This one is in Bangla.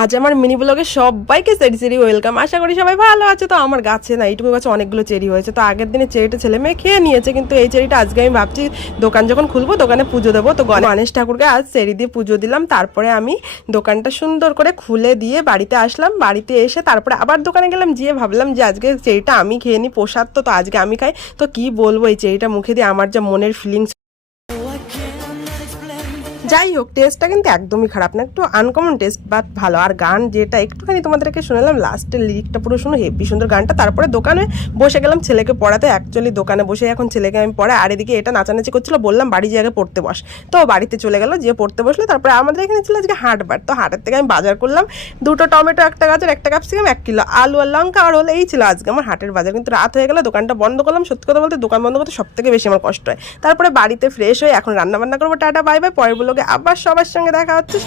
আজ আমার মিনি ব্লগে সবাইকে চেরি চেরি ওয়েলকাম। আশা করি সবাই ভালো আছে। তো আমার গাছে না এইটুকু গাছে অনেকগুলো চেরি হয়েছে। তো আগের দিনে চেরিটা ছেলে মেয়ে খেয়ে নিয়েছে, কিন্তু এই চেরিটা আজকে আমি ভাবছি দোকান যখন খুলবো দোকানে পুজো দেবো। তো গণেশ ঠাকুরকে আজ চেরি দিয়ে পুজো দিলাম, তারপরে আমি দোকানটা সুন্দর করে খুলে দিয়ে বাড়িতে আসলাম। বাড়িতে এসে তারপরে আবার দোকানে গেলাম, গিয়ে ভাবলাম যে আজকে চেরিটা আমি খেয়ে নিই, প্রসাদ তো আজকে আমি খাই। তো কি বলবো, এই চেরিটা মুখে দিয়ে আমার যা মনের ফিলিংস। যাই হোক, টেস্টটা কিন্তু একদমই খারাপ না, একটু আনকমন টেস্ট, বাট ভালো। আর গান যেটা একটুখানি তোমাদেরকে শোনালাম, লাস্টের লিরিকটা পুরো শুনো, হেভি সুন্দর গানটা। তারপরে দোকানে বসে গেলাম ছেলেকে পড়াতে। অ্যাকচুয়ালি দোকানে বসে এখন ছেলেকে আমি পড়াই, আর এদিকে এটা নাচানাচি করছিল, বললাম বাড়ি যেয়ে আগে পড়তে বস। তো বাড়িতে চলে গেল, যেয়ে পড়তে বসলো। তারপরে আমাদের এখানে ছিল আজকে হাটবার, তো হাটের থেকে আমি বাজার করলাম 2টো টমেটো, একটা গাজর, একটা ক্যাপসিকাম, 1 কিলো আলু আর লঙ্কা আর হল। এই ছিল আজকে আমার হাটের বাজার। কিন্তু রাত হয়ে গেল, দোকানটা বন্ধ করলাম। সত্যি কথা বলতে দোকান বন্ধ করতে সব থেকে বেশি আমার কষ্ট হয়। তারপরে বাড়িতে ফ্রেশ হয়ে এখন রান্না বান্না করবো। Tata bye bye. পরের ব্লগে আবার সবার সঙ্গে দেখা হচ্ছে।